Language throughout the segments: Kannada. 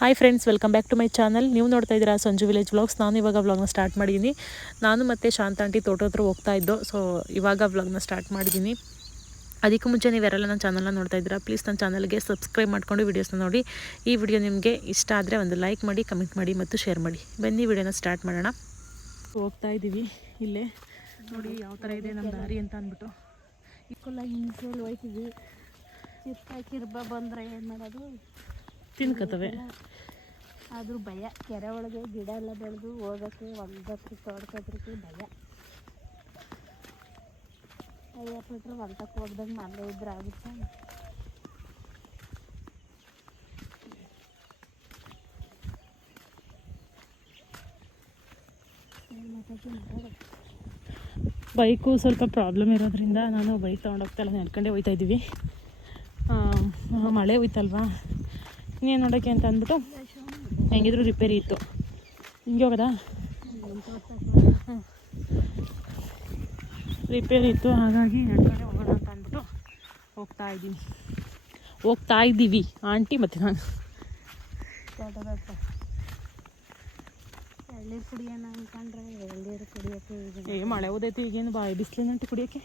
Hi friends, welcome back to my channel. ನೀವು ನೋಡ್ತಾ ಇದ್ದೀರಾ ಸಂಜು ವಿಲೇಜ್ ವ್ಲಾಗ್ಸ್. ನಾನು ಇವಾಗ ವ್ಲಾಗ್ನ ಸ್ಟಾರ್ಟ್ ಮಾಡಿದ್ದೀನಿ. ನಾನು ಮತ್ತು ಶಾಂತ ಆಂಟಿ ತೋಟ ಹತ್ರ ಹೋಗ್ತಾ ಇದ್ದೋ. ಸೊ ಇವಾಗ ವ್ಲಾಗ್ನ ಸ್ಟಾರ್ಟ್ ಮಾಡಿದ್ದೀನಿ. ಅದಕ್ಕೂ ಮುಂಚೆ ನೀವು ಯಾರೆಲ್ಲ ನನ್ನ ಚಾನಲ್ನ ನೋಡ್ತಾ ಇದ್ದೀರಾ, ಪ್ಲೀಸ್ ನನ್ನ ಚಾನಲ್ಗೆ ಸಬ್ಸ್ಕ್ರೈಬ್ ಮಾಡ್ಕೊಂಡು ವೀಡಿಯೋಸ್ನ ನೋಡಿ. ಈ ವಿಡಿಯೋ ನಿಮಗೆ ಇಷ್ಟ ಆದರೆ ಒಂದು ಲೈಕ್ ಮಾಡಿ, ಕಮೆಂಟ್ ಮಾಡಿ ಮತ್ತು ಶೇರ್ ಮಾಡಿ. ಬನ್ನಿ ವಿಡಿಯೋನ ಸ್ಟಾರ್ಟ್ ಮಾಡೋಣ. ಹೋಗ್ತಾ ಇದ್ದೀವಿ. ಇಲ್ಲೇ ನೋಡಿ ಯಾವ ಥರ ಇದೆ ನಮ್ಮ ದಾರಿ ಅಂತ ಅಂದ್ಬಿಟ್ಟು. ಇಕ್ಕೆಲ್ಲ ಹಿಂಸೆಯಲ್ಲಿ ಹೋಯ್ತಿದ್ವಿ. ಕಿರ್ಬ ಬಂದರೆ ಏನು ಮಾಡೋದು, ತಿನ್ಕತ್ತವೆ. ಆದರೂ ಭಯ. ಕೆರೆ ಒಳಗೆ ಗಿಡ ಎಲ್ಲ ಬೆಳೆದು ಹೋಗೋಕ್ಕೆ ಹೊಲ್ದಕ್ಕೆ ತೋಡ್ಕೋದ್ರಿಗೆ ಭಯ. ಅಯ್ಯಪ್ಪ ಬಿಟ್ರೆ ಹೊಲ್ದಕ್ಕೆ ಹೋಗ್ದಂಗೆ ಮನೆ ಇದ್ರೆ ಆಗುತ್ತೆ. ಬೈಕು ಸ್ವಲ್ಪ ಪ್ರಾಬ್ಲಮ್ ಇರೋದ್ರಿಂದ ನಾನು ಬೈಕ್ ತೊಗೊಂಡೋಗ್ತಾಯಿಲ್ಲ, ನಡ್ಕೊಂಡೇ ಹೋಗ್ತಾ ಇದ್ದೀವಿ. ಮಳೆ ಹೋಯ್ತಲ್ವಾ, ಇನ್ನೇನು ನೋಡೋಕ್ಕೆ ಅಂತ ಅಂದ್ಬಿಟ್ಟು ಹೆಂಗಿದ್ರು ರಿಪೇರಿ ಇತ್ತು. ಹಿಂಗೆ ಹೋಗೋದಾ? ರಿಪೇರಿ ಇತ್ತು, ಹಾಗಾಗಿ ನಡ್ಕೊಂಡೆ ಹೋಗೋಣ ಅಂತ ಅಂದ್ಬಿಟ್ಟು ಹೋಗ್ತಾ ಇದ್ದೀವಿ ಆಂಟಿ ಮತ್ತು ನಾನು. ತೋಟದತ್ತ ಎಳ್ಳೀರು ಕುಡಿಯೋಣ ಅಂದ್ಕೊಂಡ್ರೆ ಎಳ್ಳೀರು ಕುಡಿಯೋಕ್ಕೆ ಮಳೆ ಓದೈತಿ, ಈಗೇನು ಬಿಸಿಲಿನಂಟು ಕುಡಿಯೋಕ್ಕೆ.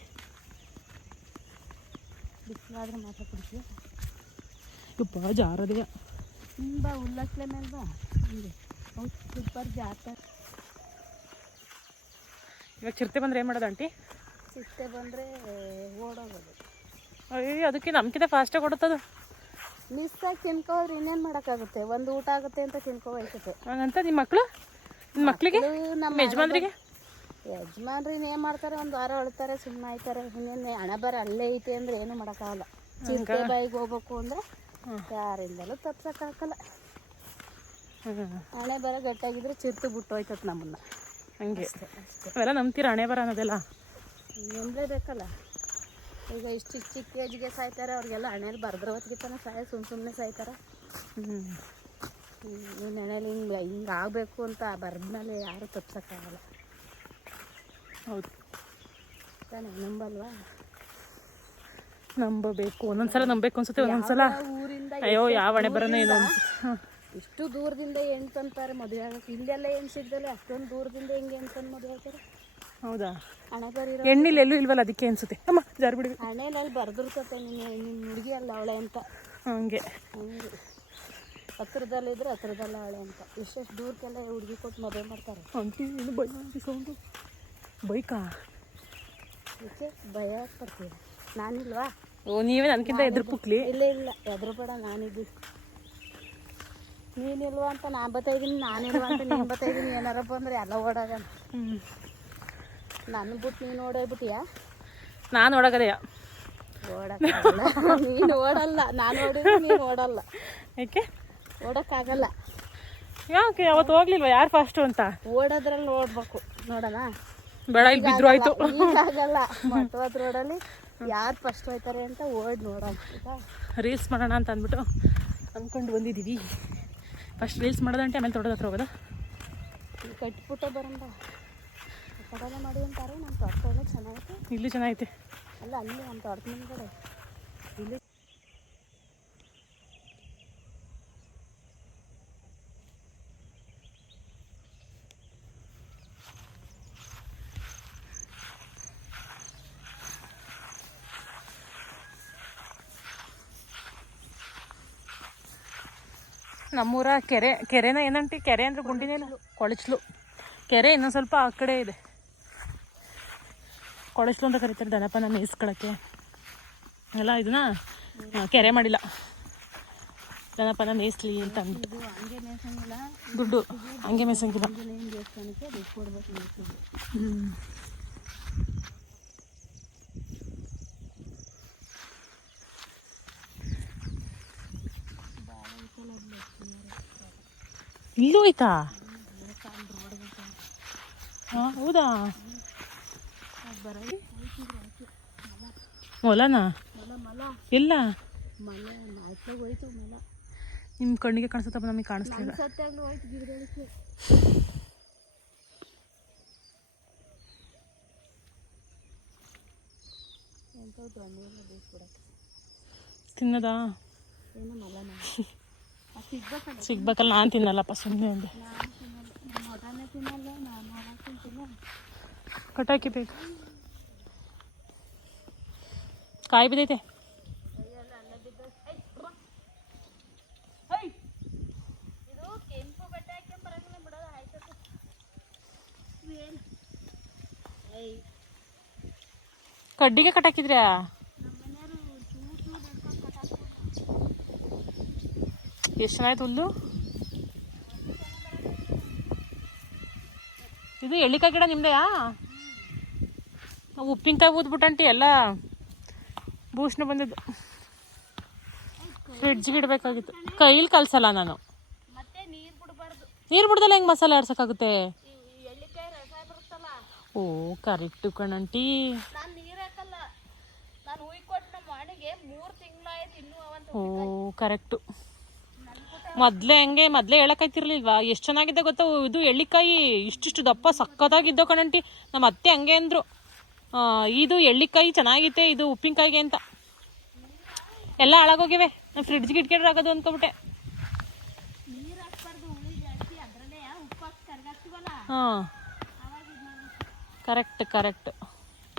ಬಿಸಿಲಾದ್ರೆ ಮಾತ್ರ ಕುಡಿತೀವಿ. ಯಪ್ಪ ಜಾರದೆಯ ತುಂಬ ಉಲ್ಲಸ್ಲೆ ಮೇಲೆ ಬಾ. ಹಂಗೆ ಸೂಪರ್ ಜಾತ. ಇವಾಗ ಚಿರತೆ ಬಂದರೆ ಏನು ಮಾಡೋದು ಆಂಟಿ? ಚಿರತೆ ಬಂದರೆ ಓಡೋಗೋದು. ಅಯ್ಯೋ, ಅದಕ್ಕೆ ನಮ್ಕಿಂತ ಫಾಸ್ಟಾಗಿ ಕೊಡುತ್ತದು. ಮಿಸ್ಸಾಗಿ ತಿನ್ಕೋದ್ರೆ ಇನ್ನೇನು ಮಾಡೋಕ್ಕಾಗುತ್ತೆ? ಒಂದು ಊಟ ಆಗುತ್ತೆ ಅಂತ ತಿನ್ಕೋಬೇಕು. ಹಂಗಂತ ನಿಮ್ಮ ಮಕ್ಕಳಿಗೆ ನಮ್ಮ ಯಜಮಾನ್ರಿಗೆ ಯಜಮಾನ್ರು ಇನ್ನೇನು ಮಾಡ್ತಾರೆ? ಒಂದು ವಾರ ಹೊಳ್ತಾರೆ, ಸುಮ್ಮನೆ ಆಯ್ತಾರೆ. ಇನ್ನೇನು ಹಣ ಬರ ಅಲ್ಲೇ ಐತೆ ಅಂದರೆ ಏನೂ ಮಾಡೋಕ್ಕಾಗಲ್ಲ. ಚಿರತೆ ಬಾಯಿಗೆ ಹೋಗ್ಬೇಕು ಅಂದರೆ ಯಾರಿಂದಲೂ ತಪ್ಸೋಕ್ಕಾಗಲ್ಲ. ಹಣೆ ಬರ ಗಟ್ಟಾಗಿದ್ರೆ ಚಿರತೆ ಬಿಟ್ಟು ಹೋಯ್ತತ್ ನಮ್ಮನ್ನು. ಹಂಗೆ ಅವೆಲ್ಲ ನಂಬ್ತೀರ? ಹಣೆ ಬರ ಅನ್ನೋದೆಲ್ಲ ನಂಬಲೇಬೇಕಲ್ಲ. ಈಗ ಇಷ್ಟು ಚಿಕ್ಕ ಏಜ್ಗೆ ಸಾಯ್ತಾರೆ, ಅವ್ರಿಗೆಲ್ಲ ಹಣೆಯಲ್ಲಿ ಬರೆದ್ರೆ ಹೊತ್ತಿಗೆ ಸುಮ್ಮನೆ ಸಾಯ್ತಾರೆ. ನಿನ್ನ ಹಣೆಯಲ್ಲಿ ಹಿಂಗೆ ಆಗಬೇಕು ಅಂತ ಬರೆದ್ಮೇಲೆ ಯಾರೂ ತಪ್ಸೋಕ್ಕಾಗಲ್ಲ. ಹೌದು ತಾನೇ? ನಂಬಲ್ವಾ? ನಂಬಬೇಕು. ಒಂದೊಂದ್ಸಲ ನಂಬಬೇಕು ಅನ್ಸುತ್ತೆ, ಒಂದೊಂದ್ಸಲ ಊರಿಂದ ಅಯ್ಯೋ ಯಾವ ಹಣೆ ಬರನೇ ಏನು. ಇಷ್ಟು ದೂರದಿಂದ ಹೆಣ್ಣು ತಂತಾರೆ ಮದುವೆ ಆಗೋಕ್ಕೆ. ಇಲ್ಲೆಲ್ಲ ಹೆಣ್ಣು ಸಿಗ್ದಲ್ಲ, ಅಷ್ಟೊಂದು ದೂರದಿಂದ ಹೆಂಗೆ ಹೆಣ್ಣು ತಂದು ಮದುವೆ ಆಗ್ತಾರೆ? ಹೌದಾ? ಹಣೆ ಬರೀರೋ ಎಣ್ಣಿಲ್ಲ ಎಲ್ಲೂ ಇಲ್ವಲ್ಲ, ಅದಕ್ಕೆ ಅನ್ಸುತ್ತೆ. ಅಮ್ಮ ಜಾರಿ ಬಿಡಿ. ಹಣೆಯಲ್ಲಿ ಅಲ್ಲಿ ಬರ್ದಿರ್ತತೆ ನಿಮ್ಮ ಹುಡುಗಿ ಅಲ್ಲ ಅವಳೆ ಅಂತ. ಹಂಗೆ ಹಂಗೆ ಹತ್ರದಲ್ಲಿದ್ರೆ ಹತ್ರದಲ್ಲ ಅವಳೆ ಅಂತ. ಎಷ್ಟೆಷ್ಟು ದೂರಕ್ಕೆಲ್ಲ ಹುಡುಗಿ ಕೊಟ್ಟು ಮದುವೆ ಮಾಡ್ತಾರೆ. ಅಂಟಿ ಏನು ಭಯ ಸೌಂಡು? ಬೈಕಾ? ಅದಕ್ಕೆ ಭಯ ಪಡ್ತೀವಿ. ನಾನಿಲ್ವಾ? ಓ, ನೀವೇ ನನಗಿಂತ ಎದುರು ಪುಕ್ಲಿ. ಇಲ್ಲ ಎದುರು ಬೇಡ, ನಾನಿದ್ದೀವಿ. ನೀನಿಲ್ವಾ ಅಂತ ನಾನು ಬತ್ತಾಯಿದ್ದೀನಿ, ನಾನಿಲ್ವಾ ಅಂತ ನೀನು ಬತ್ತಾಯಿದ್ದೀನಿ. ಏನಾರ ಬಂದರೆ ಎಲ್ಲ ಓಡಾಗ. ನನ್ನ ಬಿಟ್ಟು ನೀನು ಓಡೋಗ್ಬಿಟ್ಟಿಯಾ? ನಾನು ಓಡಾಗದೆಯ? ಓಡೋಕ್ಕಾಗಲ್ಲ. ನೀನು ಓಡಲ್ಲ, ನಾನು ಓಡಿದ್ರೆ ನೀನು ಓಡಲ್ಲ. ಯಾಕೆ ಓಡೋಕ್ಕಾಗಲ್ಲ? ಯಾಕೆ ಅವತ್ತು ಹೋಗ್ಲಿಲ್ವಾ ಯಾರು ಫಸ್ಟು ಅಂತ? ಓಡೋದ್ರಲ್ಲಿ ಓಡ್ಬೇಕು. ನೋಡೋಣ. ಬೇಡ, ಇಲ್ಲಿ ಬಿದ್ರು ಆಯ್ತು. ಆಗಲ್ಲ. ಮಟ್ಟವಾದ ರೋಡಲ್ಲಿ ಯಾರು ಫಸ್ಟ್ ಹೋಯ್ತಾರೆ ಅಂತ ಓಡಿ ನೋಡೋಣ. ರೀಲ್ಸ್ ಮಾಡೋಣ ಅಂತ ಅಂದ್ಬಿಟ್ಟು ಅಂದ್ಕೊಂಡು ಬಂದಿದ್ದೀವಿ. ಫಸ್ಟ್ ರೀಲ್ಸ್ ಮಾಡೋದಂటే ಆಮೇಲೆ ತೋಟದ ಹತ್ರ ಹೋಗೋದಾ? ಕಟ್ಬಿಟ್ಟು ಬರೋಣ. ಕಡೆಲ್ಲ ಮಾಡಿ ಅಂತಾರೆ. ನಮ್ಮ ತೋಟ ಚೆನ್ನಾಗೈತೆ. ಇಲ್ಲಿ ಚೆನ್ನಾಗೈತೆ. ಅಲ್ಲ, ಅಲ್ಲಿ ನಮ್ಮ ತೋಟದ ಮುಂದ್ಗಡೆ ಇಲ್ಲಿ ನಮ್ಮೂರ ಕೆರೆನ ಏನಂಟಿ? ಕೆರೆ ಅಂದ್ರೆ ಗುಂಡಿನೇ ಇಲ್ಲ, ಕೊಳಚಲು. ಕೆರೆ ಇನ್ನೊಂದು ಸ್ವಲ್ಪ ಆ ಕಡೆ ಇದೆ. ಕೊಳಚಲು ಅಂತ ಕರೀತಾರೆ ದನಪನ ಮೇಯಿಸ್ಕೊಳಕ್ಕೆ ಎಲ್ಲ. ಇದನ್ನ ಕೆರೆ ಮಾಡಿಲ್ಲ, ದನಪನ ಮೇಯಿಸ್ಲಿ ಅಂತ ಅಂದ್ಬಿಟ್ಟು. ಹಂಗೆ ಮೇಯ್ಸಂಗಿಲ್ಲ, ದುಡ್ಡು ಹಂಗೆ ಮೇಯ್ಸಂಗಿಲ್ಲ. ದೇವಸ್ಥಾನಕ್ಕೆ ದುಡ್ಡು ಕೊಡ್ಬೇಕು. ಇಲ್ಲೂ ಆಯ್ತಾ? ಹಾಂ, ಹೌದಾ? ಮೊಲನಾ? ಇಲ್ಲ, ಹೋಯ್ತು ಮೊಲ. ನಿಮ್ಮ ಕಣ್ಣಿಗೆ ಕಾಣಿಸುತ್ತಪ್ಪ, ನಮಗೆ ಕಾಣಿಸ್ಲಿಲ್ಲ. ಸತ್ಯಾಗ್ಲೂ ಹೋಯ್ತು ಗಿಡದೊಳಕ್ಕೆ. ಎಂಥದ್ದು ಹಣ್ಣು ಬೇಯಿಸ್ಬಿಡಕ್ಕೆ ತಿನ್ನೋದಾ? ಏನು ಮಲನ ಸಿಗ್ಬೇಕಲ್ಲ. ಸಿಗ್ಬೇಕಲ್ಲ, ನಾನು ತಿನ್ನಲ್ಲಪ್ಪ ಸುಮ್ಮನೆ ಅಂದೆ. ನಾನು ತಿನ್ನಲ್ಲ, ನಮ್ಮ ಮಗನೇ ತಿನ್ನಲ್ಲ, ನಾನು ತಿನ್ನಲ್ಲ. ಕಟಾಕಿ ಬೇಕು. ಕಾಯಿ ಬಿದ್ದೈತೆ. ಇದು ಕೆಂಪು ಬಟ್ಟೆ ಹಾಕಿ ಬರಂಗಿಲ್ಲ ಬಿಡೋದು ಆಯ್ತು. ಕಡ್ಡಿಗೆ ಕಟಾಕಿದ್ರ್ಯಾ? ಎಷ್ಟು ಚೆನ್ನಾಯ್ತು ಹುಲ್ಲು. ಇದು ಎಳ್ಳಿಕಾಯಿ ಗಿಡ ನಿಮ್ದೆಯಾ? ಉಪ್ಪಿನಕಾಯಿ ಊದ್ಬಿಟ್ಟಂಟಿ ಎಲ್ಲ ಭೂಷಣ ಬಂದಿದ್ದು. ಫ್ರಿಡ್ಜ್ಗೆ ಇಡಬೇಕಾಗಿತ್ತು. ಕೈಲಿ ಕಲ್ಸಲ್ಲ ನಾನು. ಮತ್ತೆ ನೀರು ಬಿಡಬಾರ್ದು. ನೀರು ಬಿಡ್ದಲ್ಲ ಹೆಂಗೆ ಮಸಾಲೆ ಆಡ್ಸೋಕ್ಕಾಗುತ್ತೆ? ಎಳ್ಳಿಕಾಯಿ ರಸ ಬರುತ್ತಲ್ಲ. ಓ ಕರೆಕ್ಟು ಕಣಂಟಿ. ನಾನು ನೀರು ಹಾಕಲ್ಲ. ನಾನು ಉಯ್ಕೊಟ್ಟು ನಮ್ಮ ಮಾಡಿಗೆ 3 ತಿಂಗಳಾಯ್ತು ಇನ್ನೂ ಅವಂತ. ಓ ಕರೆಕ್ಟು. ಮೊದಲೇ ಹೇಳಕ್ಕಾಯ್ತಿರ್ಲಿಲ್ವಾ? ಎಷ್ಟು ಚೆನ್ನಾಗಿದೆ ಗೊತ್ತಾ ಇದು ಎಳ್ಳಿಕಾಯಿ. ಇಷ್ಟಿಷ್ಟು ದಪ್ಪ ಸಕ್ಕತ್ತಾಗಿದ್ದೋ ಕಣಂಟಿ. ನಮ್ಮ ಅತ್ತೆ ಹಂಗೆ ಅಂದರು, ಇದು ಎಳ್ಳಿಕಾಯಿ ಚೆನ್ನಾಗಿತ್ತೆ ಇದು ಉಪ್ಪಿನಕಾಯಿಗೆ ಅಂತ. ಎಲ್ಲ ಹಾಳಾಗೋಗಿವೆ. ನಾನು ಫ್ರಿಡ್ಜ್ಗೆ ಇಟ್ಕೊಂಡ್ರೆ ಆಗೋದು ಅಂದ್ಕೊಬಿಟ್ಟೆ. ನೀರು ಹಾಕ್ಬಾರ್ದು, ಹುಳಿ ಜಾಸ್ತಿ ಅದರಲ್ಲೇ ಉಪ್ಪು ಹಾಕಿ ಕರ್ಗಾಕ್ತೀವಲ್ಲ. ಹಾಂ ಕರೆಕ್ಟ್.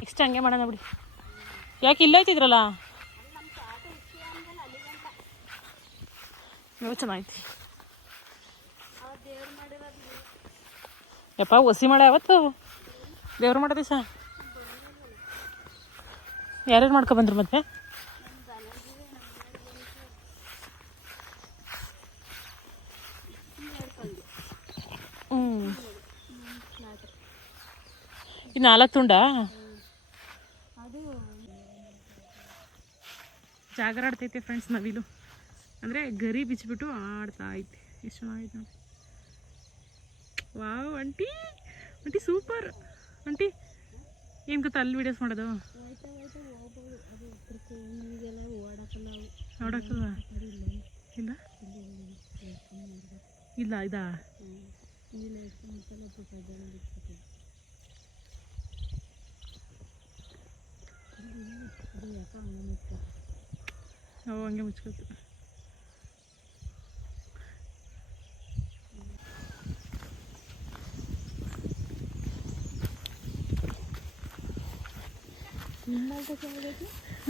ನೆಕ್ಸ್ಟ್ ಹಂಗೆ ಮಾಡೋಣ ಬಿಡಿ. ಯಾಕೆ ಇಲ್ಲೋಯ್ತಿದ್ರಲ್ಲ? ನೀವು ಚೆನ್ನಾಯ್ತಿ ಯಪ್ಪ. ಒಸಿ ಮಾಡ ಯಾವತ್ತು ದೇವ್ರು ಮಾಡೋ ದಿವಸ ಯಾರ್ಯಾರು ಮಾಡ್ಕೊಬಂದ್ರು ಮತ್ತೆ? ಈ 4 ತುಂಡ ಜಾಗರ ಆಡ್ತೈತೆ ಫ್ರೆಂಡ್ಸ್. ನವಿಲು ಅಂದರೆ ಗರಿ ಬಿಚ್ಚಿಬಿಟ್ಟು ಆಡ್ತಾ ಐತೆ. ಎಷ್ಟು ಚೆನ್ನಾಗಿದೆ ನೋಡಿ. Wow aunty super aunty. ಏನು ಗೊತ್ತಾ ಅಲ್ಲಿ ವೀಡಿಯೋಸ್ ಮಾಡೋದು? ನೋಡಕ್ಕಲ್ವಾ? ಇಲ್ಲ ಇದಾ? ಓ ಹಂಗೆ ಮುಚ್ಕೋತು.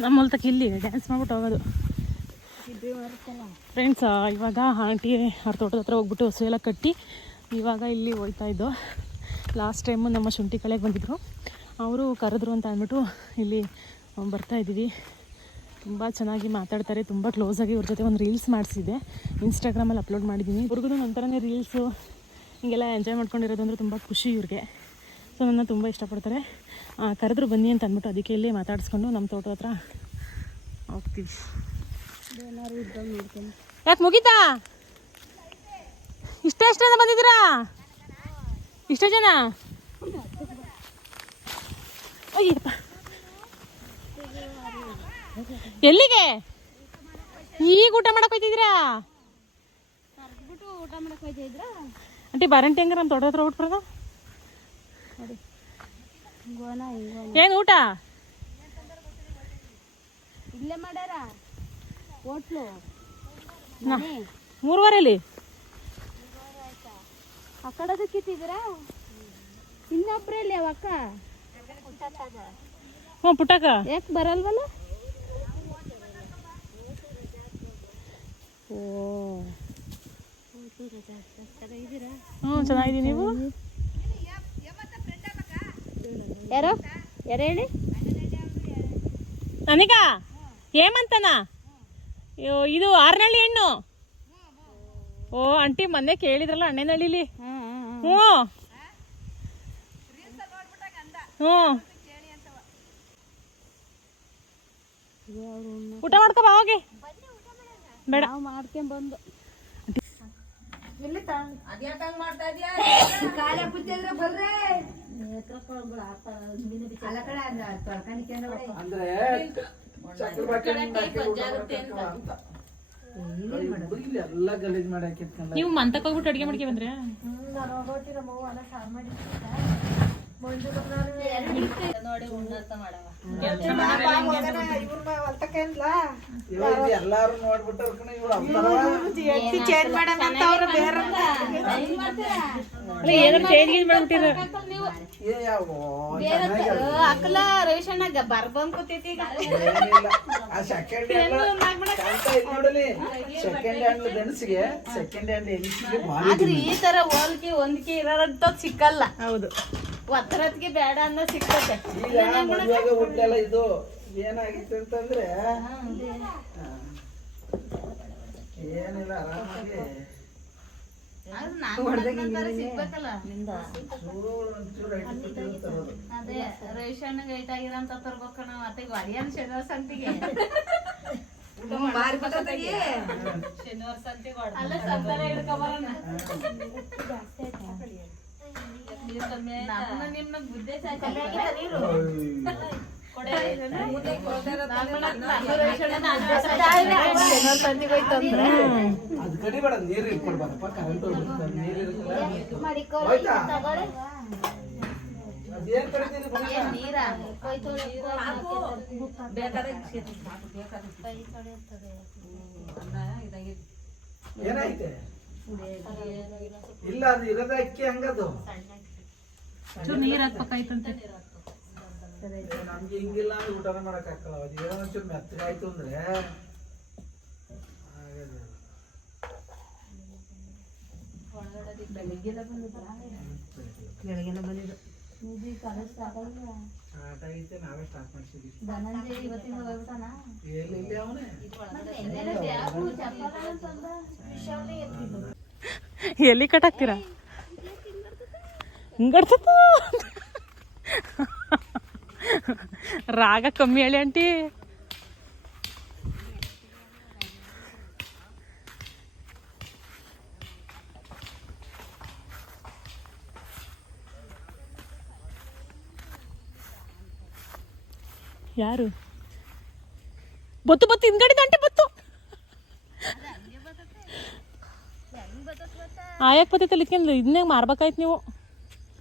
ನಮ್ಮಲ್ಲಿ ತಕ್ಕ ಇಲ್ಲಿ ಡ್ಯಾನ್ಸ್ ಮಾಡ್ಬಿಟ್ಟು ಹೋಗೋದು ಫ್ರೆಂಡ್ಸ್. ಇವಾಗ ಆಂಟಿ ಅವ್ರ ತೋಟದ ಹತ್ರ ಹೋಗ್ಬಿಟ್ಟು ಹಸು ಎಲ್ಲ ಕಟ್ಟಿ ಇವಾಗ ಇಲ್ಲಿ ಹೋಗ್ತಾ ಇದ್ದೋ. ಲಾಸ್ಟ್ ಟೈಮು ನಮ್ಮ ಶುಂಠಿ ಕಳೆಗೆ ಬಂದಿದ್ದರು, ಅವರು ಕರೆದ್ರು ಅಂತ ಅಂದ್ಬಿಟ್ಟು ಇಲ್ಲಿ ಬರ್ತಾಯಿದ್ದೀವಿ. ತುಂಬ ಚೆನ್ನಾಗಿ ಮಾತಾಡ್ತಾರೆ, ತುಂಬ ಕ್ಲೋಸಾಗಿ ಇವ್ರ ಜೊತೆ ಒಂದು ರೀಲ್ಸ್ ಮಾಡಿಸಿದ್ದೆ, ಇನ್ಸ್ಟಾಗ್ರಾಮಲ್ಲಿ ಅಪ್ಲೋಡ್ ಮಾಡಿದ್ದೀನಿ. ಇವ್ರಿಗೂ ಒಂಥರನೇ ರೀಲ್ಸು ಹಿಂಗೆಲ್ಲ ಎಂಜಾಯ್ ಮಾಡ್ಕೊಂಡಿರೋದು ಅಂದರೆ ತುಂಬ ಖುಷಿ ಇವ್ರಿಗೆ. ಸೊ ನನ್ನ ತುಂಬ ಇಷ್ಟಪಡ್ತಾರೆ. ಕರೆದ್ರು ಬನ್ನಿ ಅಂತ ಅಂದ್ಬಿಟ್ಟು ಅದಕ್ಕೆ ಇಲ್ಲಿ ಮಾತಾಡಿಸ್ಕೊಂಡು ನಮ್ಮ ತೋಟದ ಹತ್ರ ಹೋಗ್ತೀವಿ. ಯಾಕೆ ಮುಗೀತಾ? ಇಷ್ಟೇ ಜನ ಬಂದಿದ್ದೀರಾ? ಇಷ್ಟೇ ಜನ? ಅಯ್ಯಪ್ಪ, ಎಲ್ಲಿಗೆ? ಈಗ ಊಟ ಮಾಡಕ್ಕೆ ಹೋಗ್ತಿದ್ದೀರಾ? ಊಟ ಮಾಡಕ್ಕೆ ಹೋಗ್ತಿದ್ರಾ ಆಂಟಿ? ಬಾರಂಟಿ ಹಂಗಾರ ನಮ್ಮ ತೋಟದ ಹತ್ರ ಹೋಗ್ಬಿಟ್ರದ ಏನು ಊಟ? ಇಲ್ಲೇ ಮಾಡ್ಯಾರ ಹೋಟ್ಲು. 3:15 ಆ ಕಡೆದಕ್ಕಿತ್ತಿದ್ದೀರಾ? ಇನ್ನೊಬ್ರಲ್ಲಿ ಯಾವ ಅಕ್ಕ? ಹ್ಞೂ ಪುಟ್ಟಕ್ಕ. ಯಾಕೆ ಬರಲ್ವಲ್ಲ? ಓ ಹ್ಞೂ ಚೆನ್ನಾಗಿದ್ದೀನಿ. ನೀವು ಯಾರು ಹೇಳಿ? ನನಗ ಏಮಂತನ? ಇದು 6ನಳ್ಳಿ ಹೆಣ್ಣು. ಓ ಆಂಟಿ ಮೊನ್ನೆ ಕೇಳಿದ್ರಲ್ಲ ಅಣ್ಣನಹಳ್ಳಿಲಿ. ಹ್ಞೂ ಊಟ ಮಾಡ್ಕೊ ಬಾ ಹೋಗಿ. ಬೇಡ ಮಾಡ್ಕೊಂಡ್ಬಂದು ನೀವು ಮಂತಕ್ಕೆ ಹೋಗ್ಬಿಟ್ಟು ಅಡುಗೆ ಮಾಡ್ಕೆ ಬಂದ್ರೆ ನೋಡಿ ಉನ್ನತ ಮಾಡವ ಎಲ್ಲಾರು ನೋಡ್ಬಿಟ್ಟು ಚೇಂಜ್ ಮಾಡ್ಬಿಟ್ಟಿರ ಅಕ್ಕಲ ರೇಷನ್ನಾಗ ಬರ್ಬಂದ್ ಕೂತೈತಿ ಈಗ ಸೆಕೆಂಡ್ ಹ್ಯಾಂಡ್ ಧನಸಿಗೆ ಸೆಕೆಂಡ್ ಹ್ಯಾಂಡ್ ಹೆಂಗಸಿಗೆ ಆದ್ರೆ ಈ ತರ ಹೋಲ್ಕೆ ಹೊಂದಿಕೆ ಇರೋಂತ ಸಿಕ್ಕಲ್ಲ. ಹೌದು, ಒತ್ತರತ್ಗೆ ಬೇಡ ಅನ್ನೋ ಸಿಕ್ಕತ್ತೆ. ಈಗ ಮದುವೆಗೆ ಹುಟ್ಟೆಲ್ಲ ಇದು ಏನಾಗಿತ್ತು ಅಂತಂದ್ರೆ ಏನಿಲ್ಲ ಆರಾಮಾಗಿ ಸಿಗ್ಬೇಕಲ್ಲ ನಿಂದ. ಅದೇ ರೇಷನ್ ಗೈಟ್ ಆಗಿರಂತ ತರ್ಬೇಕ ನಾವು. ಮತ್ತೆ ವರಿಯನ್ ಶನಿವಾರ ಸಂತಿಗೆ ಶನಿವಾರ ಸಂತಿಗೆ ಅಲ್ಲ ಸಂತಾನ ಹಿಡ್ಕೊಬರೋಣ. ನಿಮ್ನ ಬುದ್ಧಿ ಅದು ಕಡಿಬೇಡ, ನೀರು ಇಟ್ಕೊಡ್ಬಾರಪ್ಪ, ಕರೆಂಟ್ ನೀರು ಅದೇನ್ ಕಡಿತೀನಿ ನೀರ ಏನಾಯ್ತೆ? ಇಲ್ಲ, ಅದು ಇರೋದ ಅಕ್ಕಿ ಹಂಗದು. ನೀರ್ ಹಾಕ್ಬೇಕಾಯ್ತಂತೆ. ನಮ್ಗೆ ಹಿಂಗಿಲ್ಲ ಅಂದ್ರೆ ಊಟನ ಮಾಡಕ್ ಹಾಕಲ್ಲ. ಅದು ಏನೋ ಒಂಚೂರು ಮೆತ್ತಗಾಯ್ತು ಅಂದ್ರೆ ಬೆಳಗ್ಗೆಲ್ಲ ಬಂದಿದ್ದು ಸ್ಟಾರ್ಟ್ ಆಗೈತೆ, ನಾವೇ ಸ್ಟಾರ್ಟ್ ಮಾಡ್ಸಿದ್ವಿ. ಧನಂಜಯ ಇವತ್ತಿಂದ ಹೋಗ್ಬಿಟ್ಟಾನ. ಎಲ್ಲಿ ಅವನೇ ಎಲ್ಲಿ ಕಟ್ಟಾಕ್ತೀರಾ? ಹಿಂಗಡ್ತ ರಾಗ ಕಮ್ಮಿ ಹೇಳಿ ಆಂಟಿ. ಯಾರು ಬತ್ತು ಬತ್ತು ಹಿಂದ್ಗಡೆ ಆಂಟಿ ಬತ್ತು ಆಯಕ್ ಬತ್ತೈತಲ್ಲ ಇಟ್ಕೊಂಡು ಇದನ್ನೇ ಮಾರ್ಬೇಕಾಯ್ತು ನೀವು.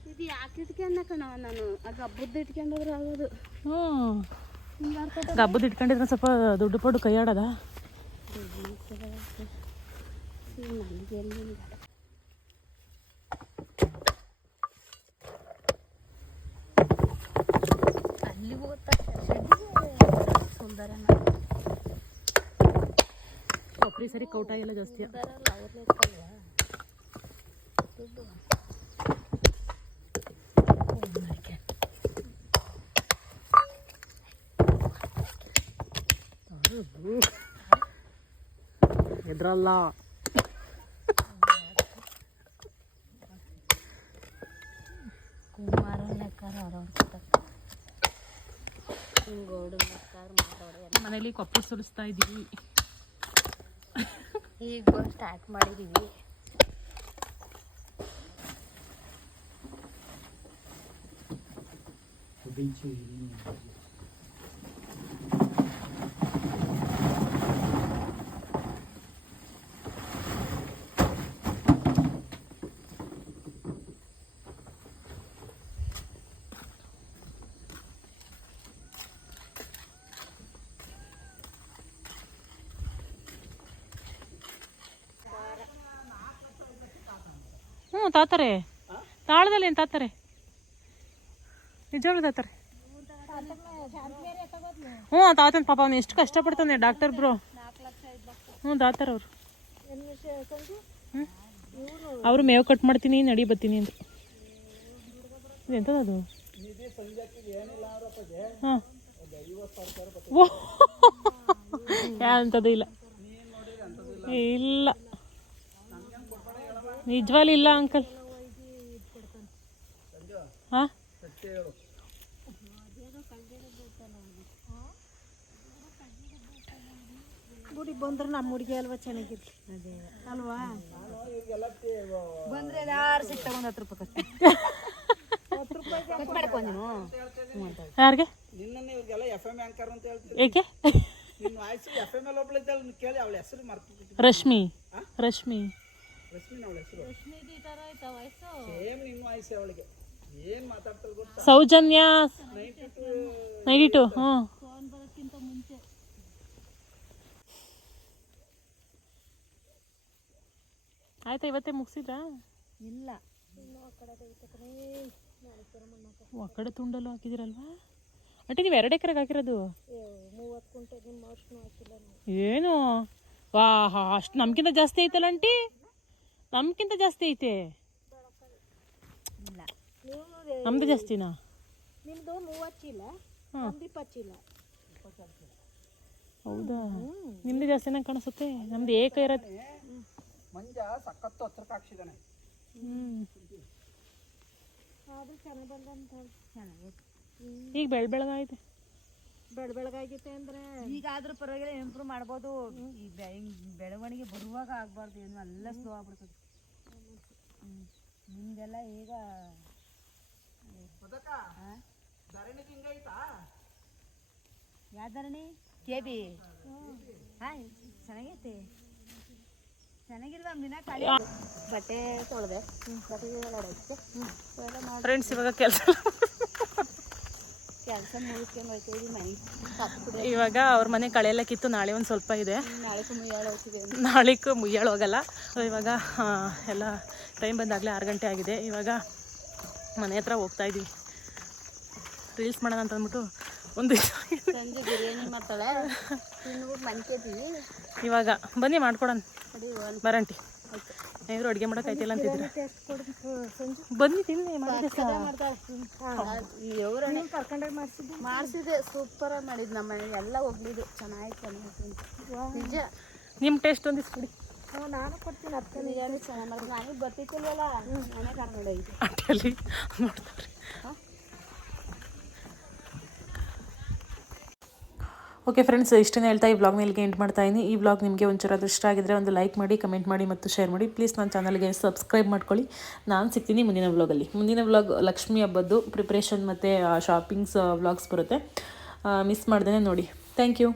ಇದು ಯಾಕೆ ಇಟ್ಕೊಂಡ ಕಣವ ನಾನು? ಆ ಗಬ್ಬದ್ದು ಇಟ್ಕೊಂಡ್ರೆ ಆಗೋದು. ಹ್ಞೂ, ಗಬ್ಬದ್ದು ಇಟ್ಕೊಂಡಿದ್ರೆ ಸ್ವಲ್ಪ ದುಡ್ಡು ಪಡ್ಡು ಕೈಯಾಡದ. ಅಲ್ಲಿ ಹೋಗ್ತಾ ಸುಂದರ ಕೊಬ್ಬರಿ ಸರಿ ಕೌಟ ಎಲ್ಲ ಜಾಸ್ತಿ. ಎದ್ರಲ್ಲ ಮನೇಲಿ ಕೊಪ್ಪಳ ಸುಲಿಸ್ತಾ ಇದೀವಿ. ಈಗ ಸ್ಟಾರ್ಟ್ ಮಾಡಿದೀವಿ. ಹ್ಞೂ ತಾತಾರೆ, ತಾಳದಲ್ಲಿ ಏನು ತಾತಾರೆ, ನಿಜವಾಗ್ಲೂ ತಾತಾರೆ. ಹ್ಞೂ ತಾತನ ಪಾಪ ಅವ್ನು ಎಷ್ಟು ಕಷ್ಟಪಡ್ತಾನೆ ಡಾಕ್ಟರ್ ಬ್ರೋ. ಹ್ಞೂ ತಾತಾರ ಅವರು. ಹ್ಞೂ, ಅವರು ಮೇವು ಕಟ್ ಮಾಡ್ತೀನಿ ನಡಿ ಬರ್ತೀನಿ ಅಂದರು. ಎಂಥದ್ದು? ಹಾಂ, ಅಂಥದ್ದು ಇಲ್ಲ ಇಲ್ಲ, ನಿಜವಾಗ್ಲೂ ಇಲ್ಲ ಅಂಕಲ್. ಹಾಂ, ಗುಡಿ ಬಂದ್ರೆ ನಮ್ಮ ಹುಡುಗಿ ಅಲ್ವಾ ಚೆನ್ನಾಗಿರ್ಲಿ ಅಲ್ವಾ? ಬಂದ್ರೆ ಯಾರು ಸಿಕ್ತ ಒಂದು 10 ರೂಪಾಯಿ ಕಟ್ ಮಾಡ್ಕೊಂಡು ಯಾರಿಗೆ ನಿನ್ನ ಇವ್ರಿಗೆಲ್ಲ FM ಆಂಕರ್ ಅಂತ ಹೇಳ್ತೀವಿ. ಏಕೆ? ನಿನ್ನ ವಾಯ್ಸ್ FM ಅಲ್ಲಿ ಒಬ್ಳು ಇದ್ದಾಳೆ, ಕೇಳಿ ಅವಳ ಹೆಸರು ಮರ್ತಿದ್ದೆ. ರಶ್ಮಿ. ರಶ್ಮಿ ರಶ್ಮಿ ಅವಳ ಹೆಸರು ಸೇಮ್ ನಿನ್ನ ವಾಯ್ಸ್ ಅವಳಿಗೆ. ಏನ್ ಮಾತಾಡ್ತಾರೆ ಗೊತ್ತಾ? ಸೌಜನ್ಯ 92 ಹ್ಞೂ. ಫೋನ್ ಬರೋಕ್ಕಿಂತ ಮುಂಚೆ ಆಯ್ತಾ, ಇವತ್ತೇ ಮುಗಿಸಿದ್ರಾ? ಇಲ್ಲ, ಆ ಕಡೆ ತುಂಡಲ್ಲೂ ಹಾಕಿದಿರಲ್ವಾ ಆಂಟಿ? ನೀವು 2 ಎಕರೆಗೆ ಹಾಕಿರೋದು? 30 ಕುಂಟೆ. ನಿಮ್ಮ ಅಷ್ಟು ಹಾಕಿಲ್ಲ. ಏನು ವಾ, ಅಷ್ಟು ನಮ್ಗಿಂತ ಜಾಸ್ತಿ ಐತಲ್ಲ ಆಂಟಿ, ನಮ್ಗಿಂತ ಜಾಸ್ತಿ ಐತೆ. ಇಲ್ಲ, ನಮ್ದು ಜಾಸ್ತಿನಾ? ನಿಮ್ಮದು 30 ಚೀಲ, ನಮ್ದು 20 ಚೀಲ. ಹೌದಾ? ನಿಮ್ದು ಜಾಸ್ತಿನ ಕಾಣಿಸುತ್ತೆ, ನಮ್ದು ಏಕ ಇರೋದು. ಮಂಜ ಸಖತ್ತು ಹತ್ರಕ್ಕೆ ಹಾಕ್ಸಿದಾನೆ. ಆದ್ರೂ ಚೆನ್ನಾಗಿ ಬಂದಂತ ಚೆನ್ನಾಗೈತೆ. ಈಗ ಬೆಳಗಾಯ್ತು. ಬೆಳಗಾಗೈತೆ ಅಂದರೆ ಈಗ ಆದ್ರೂ ಪರವಾಗಿಲ್ಲ, ಇಂಪ್ರೂವ್ ಮಾಡ್ಬೋದು. ಈ ಬೆಳವಣಿಗೆ ಬರುವಾಗ ಆಗಬಾರ್ದು, ಏನು ಎಲ್ಲ ಸ್ಲೋ ಆಗ್ಬಿಡ್ತದೆ. ನಿಮ್ದೆಲ್ಲ ಈಗ ಧರಣಿಗೆ ಹಿಂಗೈತಾ? ಯಾವ ಧರಣಿ? KB ಹಾಂ, ಚೆನ್ನಾಗೈತೆ. ಚೆನ್ನಾಗಿಲ್ವಾ ದಿನ ಖಾಲಿ ಬಟ್ಟೆ ತೊಳೆದೆ, ಬಟ್ಟೆ ಹೊಡೈತೆ. ಫ್ರೆಂಡ್ಸ್, ಇವಾಗ ಕೆಲಸ ಮುಗಿಸ್ಕೊಂಡು ಹೋಗ್ತೀವಿ ಮನೆ. ಇವಾಗ ಅವ್ರ ಮನೆ ಕಳೆಯೆಲ್ಲ ಕಿತ್ತು ನಾಳೆ ಒಂದು ಸ್ವಲ್ಪ ಇದೆ, ನಾಳೆಗೂ ಮುಯ್ಯಾಳು ಹೋಗ್ತಿದೆ. ನಾಳೆಗೂ ಮುಯ್ಯಾಳು ಹೋಗಲ್ಲ. ಇವಾಗ ಎಲ್ಲ ಟೈಮ್ ಬಂದಾಗಲೇ 6 ಗಂಟೆ ಆಗಿದೆ. ಇವಾಗ ಮನೆ ಹತ್ರ ಹೋಗ್ತಾ ಇದ್ದೀವಿ, ರೀಲ್ಸ್ ಮಾಡೋಣ ಅಂತ ಅಂದ್ಬಿಟ್ಟು. ಒಂದು ಸಂಜೆ ಬಿರಿಯಾನಿ ಮಾಡ್ತಾಳೆ, ತಿಂದ್ಬಿಟ್ಟು ಮನ್ಕೇತೀವಿ. ಇವಾಗ ಬನ್ನಿ ಮಾಡ್ಕೊಡೋಣ, ಅಡಿ ಬರಂಟಿ. ಏನಾದ್ರು ಅಡುಗೆ ಮಾಡೋಕ್ಕಾಯ್ತಿಲ್ಲ ಅಂತಿದ್ದೀರಾ? ಬನ್ನಿ ತಿನ್ನಿ, ಮಾಡಿಸಿದೆ, ಸೂಪರಾಗಿ ಮಾಡಿದ್ದು. ನಮ್ಮ ಮನೆಗೆ ಎಲ್ಲ ಹೋಗ್ಲಿದ್ದು ಚೆನ್ನಾಗಿತ್ತು ನಿಜ. ನಿಮ್ಮ ಟೇಸ್ಟ್ ಒಂದಿಷ್ಟು ಕೊಡಿ. ನಾನು ಕೊಡ್ತೀನಿ. ಅದಕ್ಕೆ ನಿಜಾನು ಚೆನ್ನಾಗಿ ಮಾಡಿದ್ದು. ನನಗೆ ಬರ್ತಿತ್ತಿಲ್ವಲ್ಲ, ನಾನೇ ಕರ್ಕೊಂಡು ಹೋಗಿದ್ದೆ. ಅಂಟಲ್ಲಿ ನೋಡ್ತಾವ್ರಿ. ಓಕೆ ಫ್ರೆಂಡ್ಸ್, ಇಷ್ಟನ್ನೇ ಹೇಳ್ತಾ ಈ ವ್ಲಾಗ್ನ ಇಲ್ಲಿಗೆ ಎಂಡ್ ಮಾಡ್ತಾ ಇದ್ದೀನಿ. ಈ ವ್ಲಾಗ್ ನಿಮಗೆ ಒಂಚೂರು ಇಷ್ಟ ಆಗಿದ್ರೆ ಒಂದು ಲೈಕ್ ಮಾಡಿ, ಕಮೆಂಟ್ ಮಾಡಿ ಮತ್ತು ಶೇರ್ ಮಾಡಿ. ಪ್ಲೀಸ್ ನನ್ನ ಚಾನಲ್ಗೆ ಸಬ್ಸ್ಕ್ರೈಬ್ ಮಾಡ್ಕೊಳ್ಳಿ. ನಾನು ಸಿಗ್ತೀನಿ ಮುಂದಿನ ವ್ಲಾಗಲ್ಲಿ. ಮುಂದಿನ ವ್ಲಾಗ್ ಲಕ್ಷ್ಮಿ ಹಬ್ಬದ್ದು ಪ್ರಿಪ್ರೇಷನ್ ಮತ್ತು ಶಾಪಿಂಗ್ಸ್ ವ್ಲಾಗ್ಸ್ ಬರುತ್ತೆ, ಮಿಸ್ ಮಾಡ್ದೇ ನೋಡಿ. Thank you.